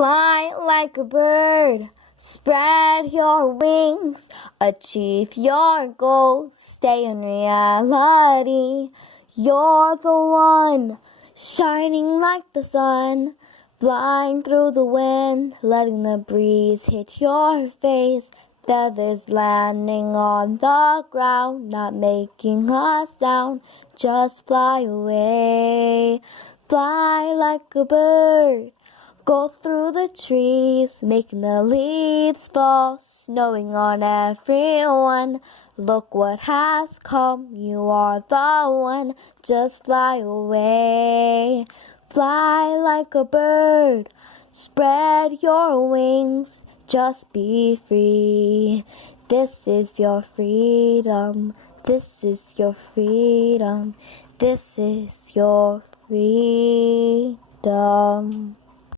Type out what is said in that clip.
Fly like a bird, spread your wings, achieve your goals, stay in reality. You're the one, shining like the sun, flying through the wind, letting the breeze hit your face. Feathers landing on the ground, not making a sound, just fly away. Fly like a bird, go through the trees, making the leaves fall, snowing on everyone. Look what has come, you are the one, just fly away. Fly like a bird, spread your wings, just be free. This is your freedom, this is your freedom, this is your freedom.